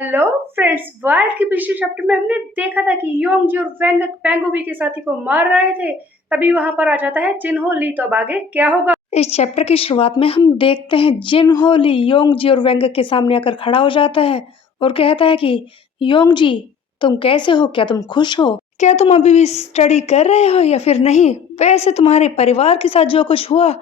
Hello friends, world के पिछले chapter में हमने देखा था कि योंग जी और वेंगक पेंगुबी के साथी को मार रहे थे। तभी वहां पर आ जाता है जिनहो ली। तो अब आगे क्या होगा? इस चैप्टर की शुरुआत में हम देखते हैं जिनहो ली योंग जी और वेंगक के सामने आकर खड़ा हो जाता है और कहता है कि योंग जी, तुम कैसे हो? क्या तुम खुश हो? क्या तुम अभी भी स्टडी कर रहे हो या फिर नहीं? वैसे तुम्हारे परिवार के साथ जो कुछ हुआ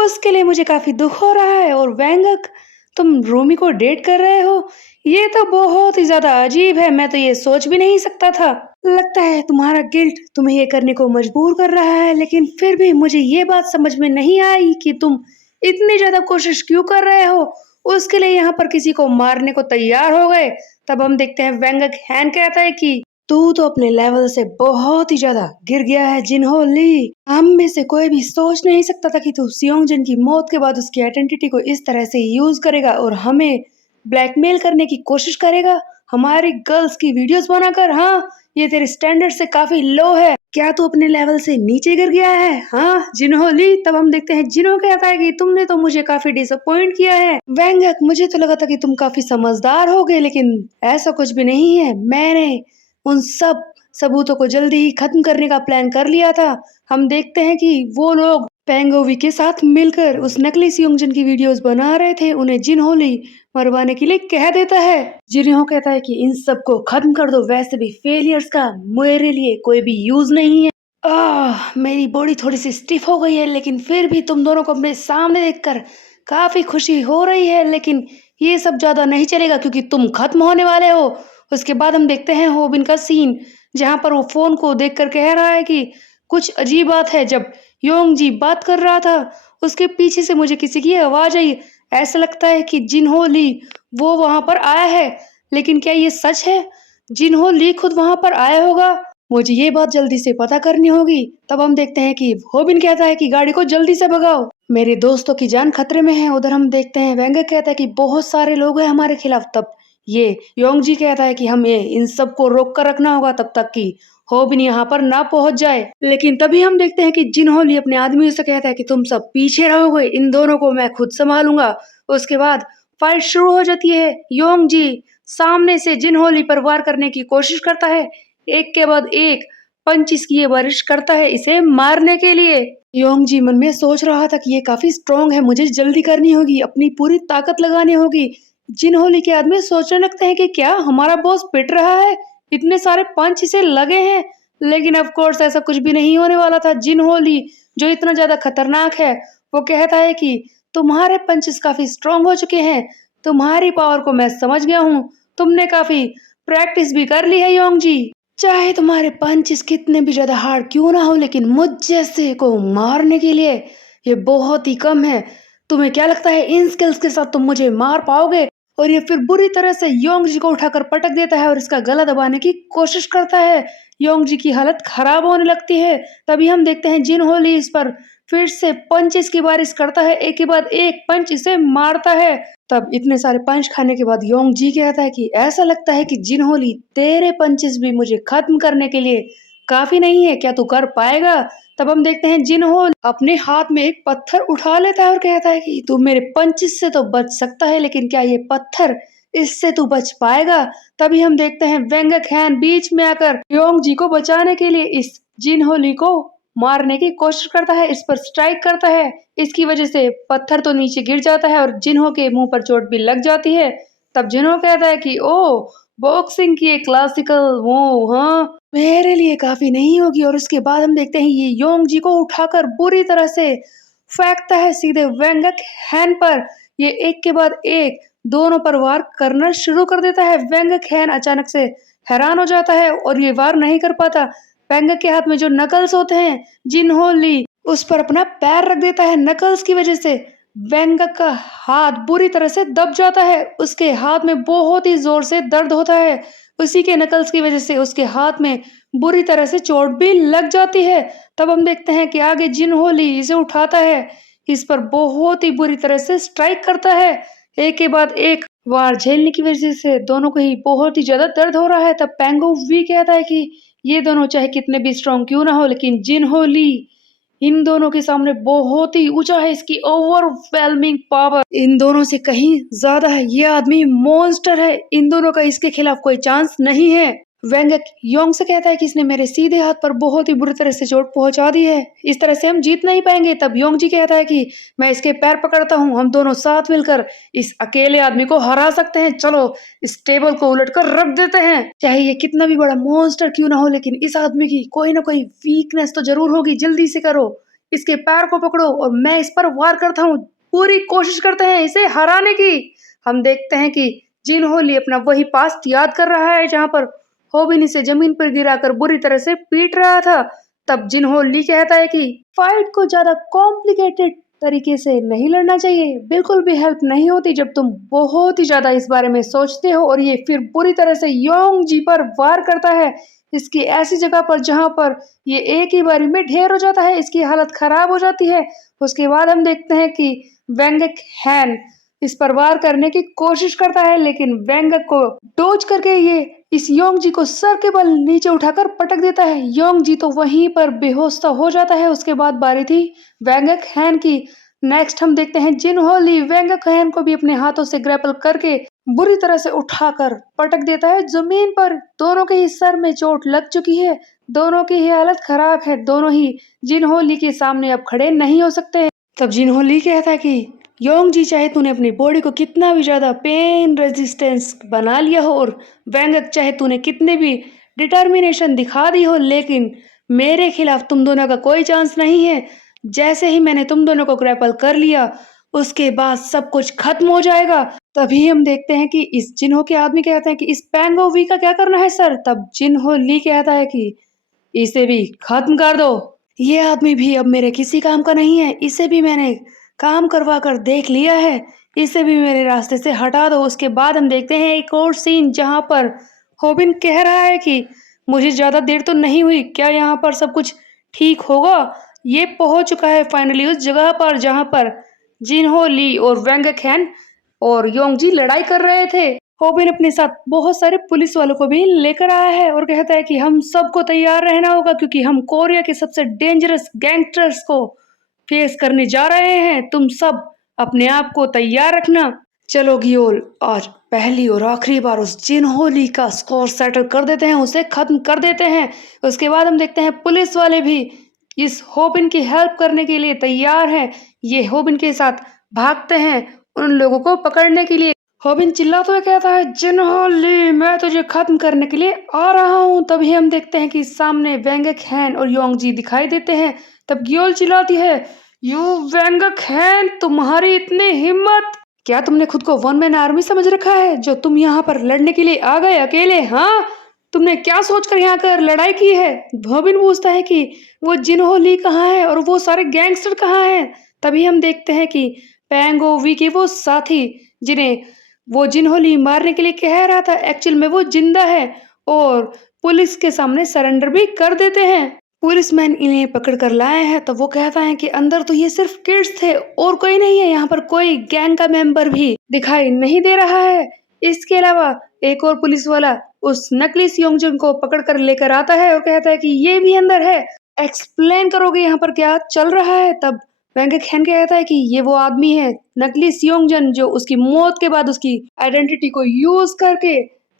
उसके लिए मुझे काफी दुख हो रहा है। और वेंगक, तुम रूमी को डेट कर रहे हो? ये तो बहुत ही ज्यादा अजीब है। मैं तो ये सोच भी नहीं सकता था। लगता है तुम्हारा गिल्ट तुम्हें ये करने को मजबूर कर रहा है, लेकिन फिर भी मुझे ये बात समझ में नहीं आई कि तुम इतनी ज्यादा कोशिश क्यों कर रहे हो। उसके लिए यहाँ पर किसी को मारने को तैयार हो गए। तब हम देखते हैं वेंगक हैन कहता है कि तू तो अपने लेवल से बहुत ही ज्यादा गिर गया है जिनहो ली। हम में से कोई भी सोच नहीं सकता था कि तू सियोंगजिन की मौत के बाद उसकी आइडेंटिटी को इस तरह से यूज करेगा और हमें ब्लैकमेल करने की कोशिश करेगा, हमारी गर्ल्स की वीडियोस बनाकर। हाँ, ये तेरे स्टैंडर्ड से काफी लो है। क्या तू अपने लेवल से नीचे गिर गया है? हाँ जिन्हो ली। तब हम देखते हैं जिन्हो कहता है कि तुमने तो मुझे काफी डिसअपॉइंट किया है वेंगक। मुझे तो लगा था कि तुम काफी समझदार होगे, लेकिन ऐसा कुछ भी नहीं है। मैंने उन सब सबूतों को जल्दी ही खत्म करने का प्लान कर लिया था। हम देखते हैं कि वो लोग पेंगोवी के साथ मिलकर उस नकली सियोंगजिन की वीडियोस बना रहे थे। उन्हें जिन्हो ली मरवाने के लिए कह देता है। जिन्हो कहता है कि इन सब को खत्म कर दो, वैसे भी फेलियर्स का मेरे लिए कोई भी यूज नहीं है। मेरी बॉडी थोड़ी सी स्टिफ हो गई है, लेकिन फिर भी तुम दोनों को अपने सामने देखकर काफी खुशी हो रही है। लेकिन ये सब ज्यादा नहीं चलेगा क्योंकि तुम खत्म होने वाले हो। उसके बाद हम देखते हैं होबिन का सीन, जहाँ पर वो फोन को देखकर कह रहा है कि कुछ अजीब बात है। जब योंग जी बात कर रहा था, उसके पीछे से मुझे किसी की आवाज आई। ऐसा लगता है कि जिन्हो ली वो वहां पर आया है। लेकिन क्या ये सच है? जिन्हो ली खुद वहां पर आया होगा? मुझे ये बात जल्दी से पता करनी होगी। तब हम देखते हैं कि होबिन कहता है कि गाड़ी को जल्दी से भगाओ, मेरे दोस्तों की जान खतरे में है। उधर हम देखते हैं वेंगक कहता है कि बहुत सारे लोग हैं हमारे खिलाफ। तब ये योंग जी कहता है कि हमें इन सब को रोक कर रखना होगा तब तक कि होबिन यहाँ पर ना पहुंच जाए। लेकिन तभी हम देखते हैं कि जिन्हो ली अपने आदमियों से कहता है कि तुम सब पीछे रहोगे, इन दोनों को मैं खुद संभालूंगा। उसके बाद फाइट शुरू हो जाती है। योंग जी सामने से जिन्हो ली पर वार करने की कोशिश करता है। एक के बाद एक पंचिस की ये बारिश करता है इसे मारने के लिए। योंग जी मन में सोच रहा था कि ये काफी स्ट्रोंग है, मुझे जल्दी करनी होगी, अपनी पूरी ताकत लगानी होगी। जिन्हो ली के आदमी सोचने लगते हैं कि क्या हमारा बॉस पिट रहा है, इतने सारे पंच इसे लगे हैं। लेकिन ऑफ कोर्स ऐसा कुछ भी नहीं होने वाला था। जिन्हो ली जो इतना ज्यादा खतरनाक है, वो कहता है कि तुम्हारे पंचेस काफी स्ट्रांग हो चुके हैं, तुम्हारी पावर को मैं समझ गया हूँ, तुमने काफी प्रैक्टिस भी कर ली है योंग जी। चाहे तुम्हारे पंचेस कितने भी ज्यादा हार्ड क्यों ना हो, लेकिन मुझ जैसे को मारने के लिए ये बहुत ही कम है। तुम्हें क्या लगता है इन स्किल्स के साथ तुम मुझे मार पाओगे? और ये फिर बुरी तरह से योंग जी को उठाकर पटक देता है और इसका गला दबाने की कोशिश करता है। योंग जी की हालत खराब होने लगती है। तभी हम देखते हैं जिन्हो ली इस पर फिर से पंचेस की बारिश करता है, एक के बाद एक पंच इसे मारता है। तब इतने सारे पंच खाने के बाद योंग जी कहता है कि ऐसा लगता है कि जिन्हो ली तेरे पंचेस भी मुझे खत्म करने के लिए काफी नहीं है, क्या तू कर पाएगा? तब हम देखते हैं जिन्हो अपने हाथ में एक पत्थर उठा लेता है और कहता है कि तू मेरे पंचेस से तो बच सकता है, लेकिन क्या ये पत्थर इससे तू बच पाएगा? तभी हम देखते हैं वेंगक हैन बीच में आकर योंग जी को बचाने के लिए इस जिन्हो ली को मारने की कोशिश करता है, इस पर स्ट्राइक करता है। इसकी वजह से पत्थर तो नीचे गिर जाता है और जिन्हो के मुंह पर चोट भी लग जाती है। तब जिन्हो कहता है कि ओ, बॉक्सिंग की एक क्लासिकल वो हाँ मेरे लिए काफी नहीं होगी। और उसके बाद हम देखते हैं ये योंग जी को उठाकर बुरी तरह से फेंकता है सीधे वेंगक हैन पर। ये एक के बाद एक दोनों पर वार करना शुरू कर देता है। वेंगक हैन अचानक से हैरान हो जाता है और ये वार नहीं कर पाता। वेंगक के हाथ में जो नकल्स होते हैं, जिन्हो ली उस पर अपना पैर रख देता है। नकल्स की वजह से वेंगक का हाथ बुरी तरह से दब जाता है। उसके हाथ में बहुत ही जोर से दर्द होता है। उसी के नकल्स की वजह से उसके हाथ में बुरी तरह से चोट भी लग जाती है। तब हम देखते हैं कि आगे जिन्हो ली इसे उठाता है, इस पर बहुत ही बुरी तरह से स्ट्राइक करता है। एक के बाद एक वार झेलने की वजह से दोनों को ही बहुत ही ज्यादा दर्द हो रहा है। तब पेंगो वी कहता है कि ये दोनों चाहे कितने भी स्ट्रांग क्यों ना हो, लेकिन जिन्हो ली इन दोनों के सामने बहुत ही ऊंचा है इसकी ओवरवेलमिंग पावर, इन दोनों से कहीं ज्यादा है। ये आदमी मॉन्स्टर है, इन दोनों का इसके खिलाफ कोई चांस नहीं है। वेंगक योंग से कहता है कि इसने मेरे सीधे हाथ पर बहुत ही बुरी तरह से चोट पहुंचा दी है, इस तरह से हम जीत नहीं पाएंगे। तब योंग जी कहता है कि मैं इसके पैर पकड़ता हूँ, हम दोनों साथ मिलकर इस अकेले आदमी को हरा सकते हैं। चलो इस टेबल को उलट कर रख देते हैं। चाहे ये कितना भी बड़ा मॉन्स्टर क्यों ना हो, लेकिन इस आदमी की कोई ना कोई वीकनेस तो जरूर होगी। जल्दी से करो, इसके पैर को पकड़ो और मैं इस पर वार करता हूँ। पूरी कोशिश करते हैं इसे हराने की। हम देखते हैं कि जिन हो ली अपना वही पास्ट याद कर रहा है जहाँ पर होबिन इसे जमीन पर गिराकर बुरी तरह से पीट रहा था। तब जिन हो ली कहता है कि फाइट को ज्यादा कॉम्प्लिकेटेड तरीके से नहीं लड़ना चाहिए, बिल्कुल भी हेल्प नहीं होती जब तुम बहुत ही ज्यादा इस बारे में सोचते हो। और ये फिर बुरी तरह से योंग जी पर वार करता है, इसकी ऐसी जगह पर जहां पर ये एक ही बारी में ढेर हो जाता है, इसकी हालत खराब हो जाती है। उसके बाद हम देखते हैं कि वेंगक हैन इस पर वार करने की कोशिश करता है, लेकिन वेंगक को डोज करके ये इस योंग जी को सर के बल नीचे उठाकर पटक देता है। योंग जी तो वहीं पर बेहोश हो जाता है। उसके बाद बारी थी वेंगक हैन की। नेक्स्ट हम देखते हैं जिन हो ली वेंगक हैन को भी अपने हाथों से ग्रैपल करके बुरी तरह से उठाकर पटक देता है जमीन पर। दोनों के ही सर में चोट लग चुकी है, दोनों की ही हालत खराब है, दोनों ही जिन हो ली के सामने अब खड़े नहीं हो सकते। तब जिन हो ली कहता है कि योंग जी चाहे तूने अपनी बॉडी को कितना भी ज्यादा पेन रेजिस्टेंस बना लिया हो, और वेंगक चाहे तूने कितने भी डिटर्मिनेशन दिखा दी हो, लेकिन मेरे खिलाफ तुम दोनों का कोई चांस नहीं है। जैसे ही मैंने तुम दोनों को ग्रैपल कर लिया उसके बाद सब कुछ खत्म हो जाएगा। तभी हम देखते हैं कि इस जिन्हो के आदमी कहते हैं कि इस पैंगो वी का क्या करना है सर। तब जिन्हो ली कहता है कि इसे भी खत्म कर दो, ये आदमी भी अब मेरे किसी काम का नहीं है, इसे भी मैंने काम करवा कर देख लिया है, इसे भी मेरे रास्ते से हटा दो। उसके बाद हम देखते हैं एक और सीन जहां पर होबिन कह रहा है कि मुझे ज्यादा देर तो नहीं हुई, क्या यहाँ पर सब कुछ ठीक होगा। ये पहुंच चुका है फाइनली उस जगह पर जहां पर जिन्हो ली और वेंगक हैन और योंग जी लड़ाई कर रहे थे। होबिन अपने साथ बहुत सारे पुलिस वालों को भी लेकर आया है और कहता है कि हम सबको तैयार रहना होगा, क्योंकि हम कोरिया के सबसे डेंजरस गैंगस्टर्स को फेस करने जा रहे हैं। तुम सब अपने आप को तैयार रखना। चलो गियोल, आज पहली और आखिरी बार उस जिन्हो ली का स्कोर सेटल कर देते हैं, उसे खत्म कर देते हैं। उसके बाद हम देखते हैं पुलिस वाले भी इस होबिन की हेल्प करने के लिए तैयार हैं। ये होबिन के साथ भागते हैं उन लोगों को पकड़ने के लिए। होबिन चिल्लाता हुआ कहता है जिन्हो ली, मैं तुझे खत्म करने के लिए आ रहा हूँ। तभी हम देखते हैं कि सामने वेंगक हैन और योंग जी दिखाई देते हैं। तब गियोल चिल्लाती है, यू वेंगक हैन, तुम्हारी इतनी हिम्मत, क्या तुमने खुद को वन मैन आर्मी समझ रखा है जो तुम यहाँ पर लड़ने के लिए आ गए अकेले? हाँ, तुमने क्या सोचकर यहाँ कर लड़ाई की है? होबिन पूछता है कि वो जिन्हो ली कहाँ है और वो सारे गैंगस्टर कहाँ हैं। तभी हम देखते हैं कि पैंगो वी के वो साथी जिन्हें वो जिन्हो ली मारने के लिए कह रहा था, एक्चुअल में वो जिंदा है और पुलिस के सामने सरेंडर भी कर देते हैं। पुलिसमैन इन्हें पकड़ कर लाए हैं। तो वो कहता है कि अंदर तो ये सिर्फ किड्स थे और कोई नहीं है, यहाँ पर कोई गैंग का मेंबर भी दिखाई नहीं दे रहा है। इसके अलावा एक और पुलिस वाला उस नकली योंगजन को पकड़ कर लेकर आता है और कहता है कि ये भी अंदर है, एक्सप्लेन करोगे यहाँ पर क्या चल रहा है। तब वेंगक हैन कहता है कि ये वो आदमी है नकली योंगजन जो उसकी मौत के बाद उसकी आइडेंटिटी को यूज करके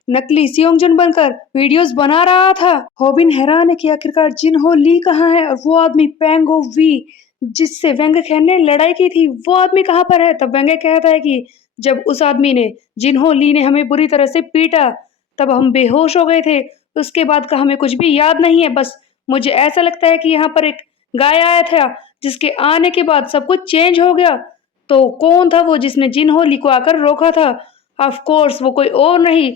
नकली योंगजन बनकर वीडियोस बना रहा था। होबिन हैरान है कि आखिरकार जिन्हो ली कहाँ है और वो आदमी पैंगो वी जिससे वेंगक हैन ने लड़ाई की थी वो आदमी कहाँ पर है। तब वेंगक कहता है कि जब उस आदमी ने जिन्हो ली ने हमें बुरी तरह से पीटा तब हम बेहोश हो गए थे, उसके बाद का हमें कुछ भी याद नहीं है। बस मुझे ऐसा लगता है कि यहाँ पर एक गाय आया था जिसके आने के बाद सब कुछ चेंज हो गया। तो कौन था वो जिसने जिन्हो ली को आकर रोका था? ऑफ कोर्स वो कोई और नहीं,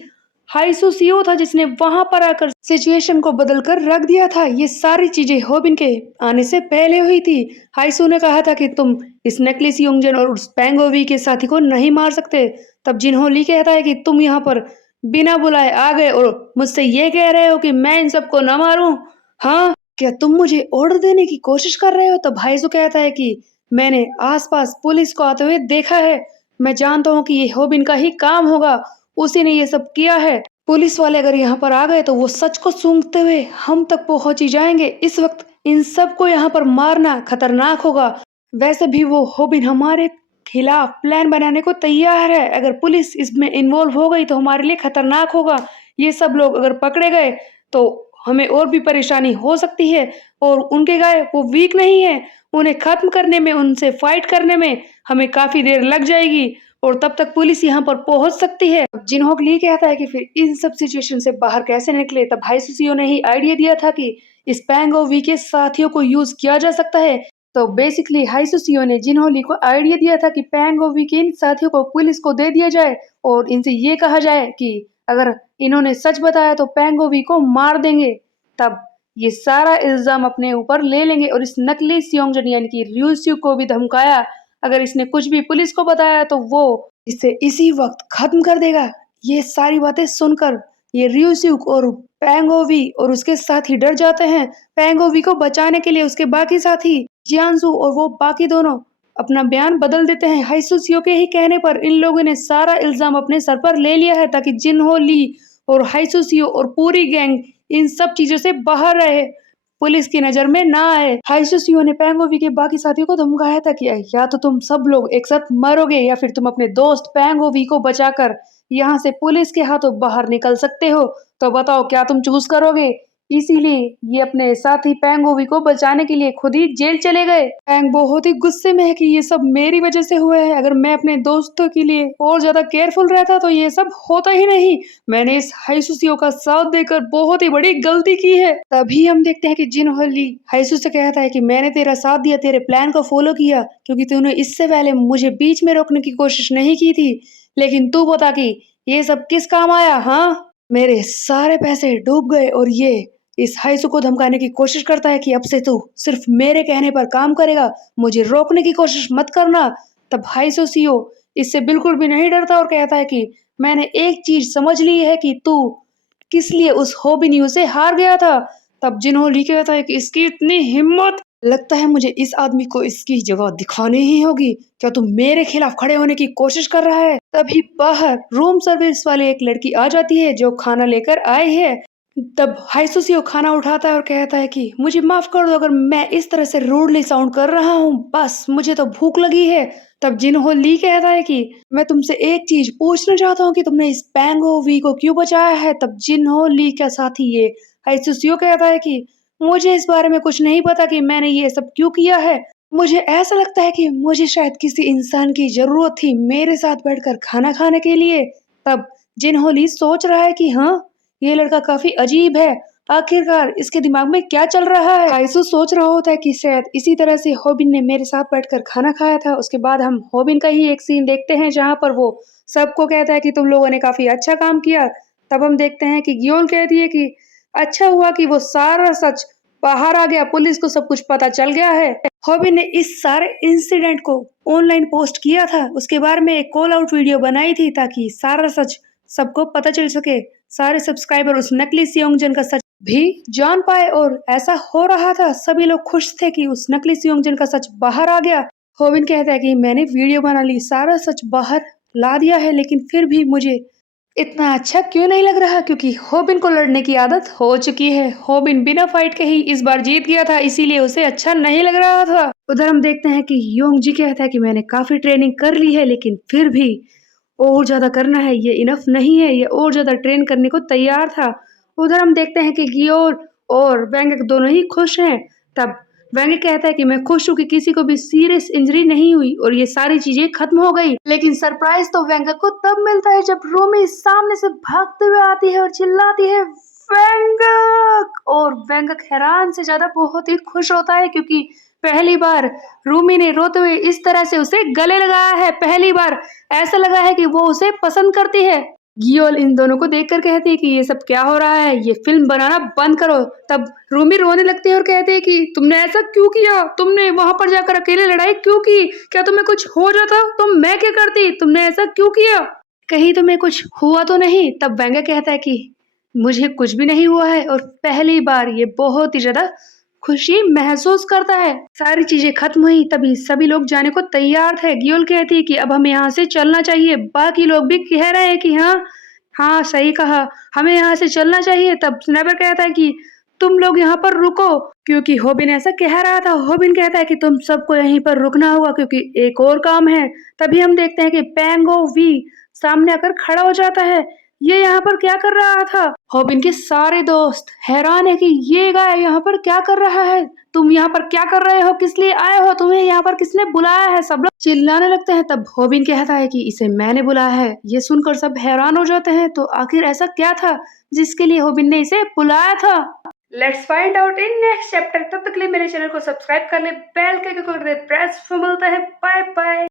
हाइसू सीओ था जिसने वहां पर आकर सिचुएशन को बदल कर रख दिया था। ये सारी चीजें होबिन के आने से पहले हुई थी। हाइसू ने कहा था कि तुम इस नकली योंगजन और उस पैंगोवी के साथी को नहीं मार सकते। तब जिन्हो ली कहता है कि तुम यहाँ पर बिना बुलाए आ गए और मुझसे ये कह रहे हो कि मैं इन सबको न मारूं? हाँ, क्या तुम मुझे ऑर्डर देने की कोशिश कर रहे हो? तब हाइसू कहता है कि मैंने आसपास पुलिस को आते हुए देखा है, मैं जानता हूँ कि ये होबिन का ही काम होगा, उसी ने ये सब किया है। पुलिस वाले अगर यहाँ पर आ गए तो वो सच को सूंघते हुए हम तक पहुंच ही जाएंगे। इस वक्त इन सबको यहाँ पर मारना खतरनाक होगा। वैसे भी वो होबिन हमारे खिलाफ प्लान बनाने को तैयार है। अगर पुलिस इसमें इन्वॉल्व हो गई तो हमारे लिए खतरनाक होगा। ये सब लोग अगर पकड़े गए तो हमें और भी परेशानी हो सकती है। और उनके गाय वो वीक नहीं है, उन्हें खत्म करने में, उनसे फाइट करने में हमें काफी देर लग जाएगी और तब तक पुलिस यहाँ पर पहुंच सकती है। जिनहोक ली कहता है कि फिर इन सब सिचुएशन से बाहर कैसे निकले। तब हाई सुसियो ने ही आइडिया दिया था कि इस पैंगो वी के साथियों को यूज किया जा सकता है। तो बेसिकली हाई सुसियो ने जिनहोली को आइडिया दिया था कि पैंगो वी के इन साथियों को पुलिस को दे दिया जाए और इनसे ये कहा जाए कि अगर इन्होंने सच बताया तो पैंगो वी को मार देंगे। तब ये सारा इल्जाम अपने ऊपर ले लेंगे और इस नकली सियोंगजन यानी कि र्यूस्यू को भी धमकाया। अगर इसने कुछ भी पुलिस को बताया तो वो इसे इसी वक्त खत्म कर देगा। ये सारी बातें सुनकर ये र्यूस्यूक और पैंगोवी और उसके साथी डर जाते हैं। पैंगोवी को बचाने के लिए उसके बाकी साथी जियांसू और वो बाकी दोनों अपना बयान बदल देते हैं। हाइसुसियो के ही कहने पर इन लोगों ने सारा इल्जाम अपने सर पर ले लिया है ताकि जिनहो ली और हाइसुसियो और पूरी गैंग इन सब चीजों से बाहर रहे, पुलिस की नजर में ना आए। हाइसुसियो ने पैंगोवी के बाकी साथियों को धमकाया था कि या तो तुम सब लोग एक साथ मरोगे या फिर तुम अपने दोस्त पैंगोवी को बचाकर यहाँ से पुलिस के हाथों बाहर निकल सकते हो। तो बताओ क्या तुम चूज करोगे। इसीलिए ये अपने साथी पैंगोवी को बचाने के लिए खुद ही जेल चले गए। पैंग बहुत ही गुस्से में है कि ये सब मेरी वजह से हुआ है। अगर मैं अपने दोस्तों के लिए और ज्यादा केयरफुल रहता तो ये सब होता ही नहीं। मैंने इस हाइसुसियो का साथ देकर बहुत ही बड़ी गलती की है। तभी हम देखते हैं कि जिनहोली हाइसु से कहता है कि मैंने तेरा साथ दिया, तेरे प्लान को फॉलो किया क्योंकि तूने इससे पहले मुझे बीच में रोकने की कोशिश नहीं की थी। लेकिन तू बता कि ये सब किस काम आया। हाँ, मेरे सारे पैसे डूब गए और ये इस हाइसु को धमकाने की कोशिश करता है कि अब से तू सिर्फ मेरे कहने पर काम करेगा, मुझे रोकने की कोशिश मत करना। तब हाइसुसियो इससे बिल्कुल भी नहीं डरता और कहता है कि मैंने एक चीज समझ ली है कि तू किस लिए उस होबिन्यू से हार गया था। तब जिन्होंने कहता है कि इसकी इतनी हिम्मत, लगता है मुझे इस आदमी को इसकी जगह दिखानी ही होगी। क्या तू मेरे खिलाफ खड़े होने की कोशिश कर रहा है। तभी बाहर रूम सर्विस वाले एक लड़की आ जाती है जो खाना लेकर आई है। तब हाइसुसियो खाना उठाता है और कहता है कि मुझे माफ कर दो अगर मैं इस तरह से रूडली साउंड कर रहा हूँ, बस मुझे तो भूख लगी है। तब जिनहो ली कहता है कि मैं तुमसे एक चीज पूछना चाहता हूँ कि तुमने इस पैंगो वी को क्यों बचाया है। तब जिनहो ली का साथी ये हाइसुसियो कहता है कि मुझे इस बारे में कुछ नहीं पता कि मैंने ये सब क्यों किया है। मुझे ऐसा लगता है कि मुझे शायद किसी इंसान की जरूरत थी मेरे साथ बैठकर खाना खाने के लिए। तब जिनहो ली सोच रहा है कि हाँ, ये लड़का काफी अजीब है, आखिरकार इसके दिमाग में क्या चल रहा है। आइसु सोच रहा होता है कि शायद इसी तरह से होबिन ने मेरे साथ बैठकर खाना खाया था। उसके बाद हम होबिन का ही एक सीन देखते हैं जहाँ पर वो सबको कहता है कि तुम लोगों ने काफी अच्छा काम किया। तब हम देखते हैं कि गियोल कहती है कि अच्छा हुआ कि वो सारा सच बाहर आ गया, पुलिस को सब कुछ पता चल गया है। होबिन ने इस सारे इंसिडेंट को ऑनलाइन पोस्ट किया था, उसके बारे में एक कॉल आउट वीडियो बनाई थी ताकि सारा सच सबको पता चल सके, सारे सब्सक्राइबर उस नकली सियोंगजन का सच भी जान पाए। और ऐसा हो रहा था, सभी लोग खुश थे कि उस नकली सियोंगजन का सच बाहर आ गया। होबिन कहता है कि मैंने वीडियो बना ली, सारा सच बाहर ला दिया है, लेकिन फिर भी मुझे इतना अच्छा क्यों नहीं लग रहा क्योंकि होबिन को लड़ने की आदत हो चुकी है। होबिन बिना फाइट के ही इस बार जीत गया था, इसीलिए उसे अच्छा नहीं लग रहा था। उधर हम देखते हैं कि योंगजी कहता है कि मैंने काफी ट्रेनिंग कर ली है लेकिन फिर भी और ज्यादा करना है, ये इनफ नहीं है, ये और ज्यादा ट्रेन करने को तैयार था। उधर हम देखते हैं कि गियोर और वेंगक दोनों ही खुश हैं। तब वेंगक कहता है कि मैं खुश हूँ कि किसी को भी सीरियस इंजरी नहीं हुई और ये सारी चीजें खत्म हो गई। लेकिन सरप्राइज तो वेंगक को तब मिलता है जब रोमी सामने से भागते हुए आती है और चिल्लाती है वेंगक। और वेंगक हैरान से ज्यादा बहुत ही खुश होता है क्योंकि पहली बार रूमी ने रोते हुए इस तरह से उसे गले लगाया है। पहली बार ऐसा लगा है कि वो उसे पसंद करती है। गियोल इन दोनों को देखकर कहती है कि ये सब क्या हो रहा है, ये फिल्म बनाना बंद करो। तब रूमी रोने लगती है और कहती है कि तुमने ऐसा क्यों किया, तुमने वहां पर जाकर अकेले लड़ाई क्यों की, क्या तुम्हें कुछ हो जाता तो मैं क्या करती, तुमने ऐसा क्यों किया, कहीं तुम्हें कुछ हुआ तो नहीं। तब वेंगा कहता है कि मुझे कुछ भी नहीं हुआ है और पहली बार ये बहुत ही ज्यादा खुशी महसूस करता है। सारी चीजें खत्म हुई तभी सभी लोग जाने को तैयार थे। गियोल कहती है कि अब हमें यहाँ से चलना चाहिए। बाकी लोग भी कह रहे हैं कि हाँ हाँ सही कहा, हमें यहाँ से चलना चाहिए। तब स्नैपर कहता है कि तुम लोग यहाँ पर रुको, क्योंकि होबिन ऐसा कह रहा था। होबिन कहता है कि तुम सबको यहीं पर रुकना होगा क्योंकि एक और काम है। तभी हम देखते हैं कि पैंगो वी सामने आकर खड़ा हो जाता है। ये यहाँ पर क्या कर रहा था? होबिन के सारे दोस्त हैरान है कि ये गाय यहाँ पर क्या कर रहा है। तुम यहाँ पर क्या कर रहे हो? किस लिए आए हो? तुम्हें यहाँ पर किसने बुलाया है? सब लोग चिल्लाने लगते हैं। तब होबिन कहता है कि इसे मैंने बुलाया है। ये सुनकर सब हैरान हो जाते हैं। तो आखिर ऐसा क्या था जिसके लिए होबिन ने इसे बुलाया था? Let's find out in next chapter. तब तक के लिए मेरे चैनल को सब्सक्राइब कर ले, बेल के आइकन को प्रेस। मिलता है, बाय बाय।